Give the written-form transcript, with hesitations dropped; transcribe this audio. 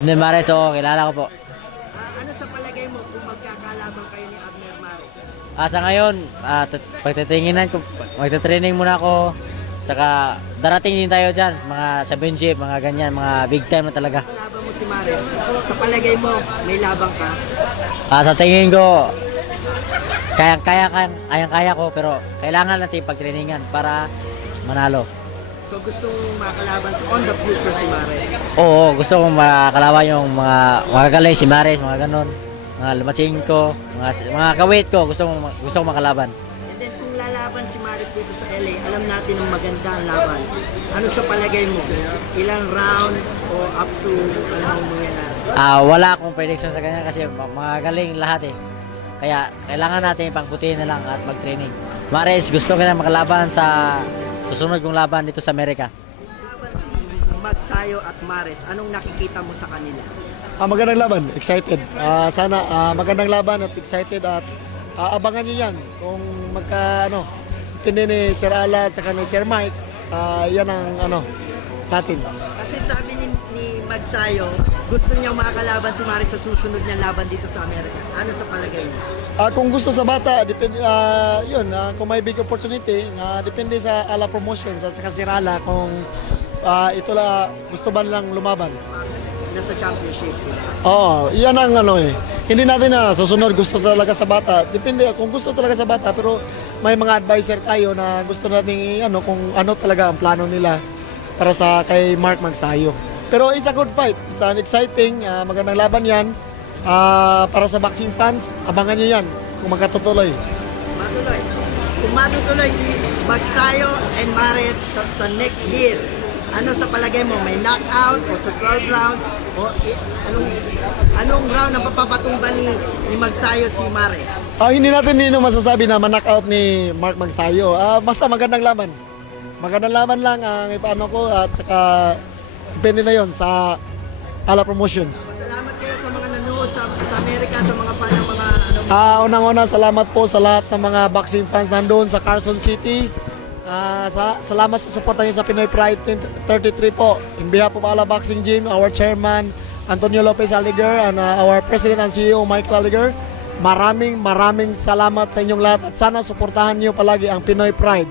Hindi, Mares, oo, kilala ko po. Ano sa palagay mo kung magkakalaban kayo ni Abner Mares? Sa ngayon, pagtitinginan ko, magte-training muna ako. Saka darating din tayo dyan, mga sa Benjip, mga ganyan, mga big time na talaga. Laban mo si Mares, sa palagay mo, may labang ka? Sa tingin ko, kaya ko, pero kailangan natin pagtrainingan para manalo. So gusto mong makalaban on the future si Mares? Oo, gusto kong makalaban yung mga galing si Mares, mga ganon. Mga lumatsing ko, mga kawit ko, gusto kong makalaban. And then kung lalaban si Mares dito sa LA, alam natin ang maganda ang laban. Ano sa palagay mo? Ilang round o up to anong mangyayari? Wala akong prediction sa kanya kasi mga galing lahat eh. Kaya kailangan natin pagbutihin na lang at mag-training. Mares, gusto ko na makalaban sa susunod kong laban dito sa Amerika. Laban si Magsayo at Mares, anong nakikita mo sa kanila? Magandang laban, excited. Sana magandang laban at excited at abangan nyo yan. Kung pindi ni Sir Ala at saka ni Sir Mike, yan ang natin. Kasi sabi ni Magsayo, gusto niya makakalaban si Mares sa susunod niyang laban dito sa Amerika. Ano sa palagay niyo? Kung gusto sa bata, depende, kung may big opportunity, depende sa Ala Promotions at saka Sir Ala kung gusto ba nilang lumaban. Nasa championship, diba? Oo, yan ang Hindi natin susunod gusto talaga sa bata. Depende kung gusto talaga sa bata, pero may mga advisor tayo na gusto nating kung ano talaga ang plano nila para sa kay Mark Magsayo. Pero it's a good fight. It's an exciting, magandang laban yan. Para sa boxing fans, abangan nyo yan kung magkatutuloy. Matuloy. Kung matutuloy si Magsayo and Mares sa next year, ano sa palagay mo? May knockout o sa 12 rounds? O anong round ang papapatumba ni Magsayo si Mares? Hindi natin masasabi na man-knockout ni Mark Magsayo. Basta magandang laban. Magandang laban lang ang ipaano ko at saka depende na yon sa Ala Promotions. Salamat kayo sa mga nanonood sa Amerika, sa mga fan ng mga Unang-una, salamat po sa lahat ng mga boxing fans nandoon sa Carson City. Salamat sa suporta niyo sa Pinoy Pride 33 po. In behalf of Ala Boxing Gym, our chairman Antonio Lopez Aliger and our president and CEO Michael Aliger, maraming salamat sa inyong lahat at sana suportahan niyo palagi ang Pinoy Pride.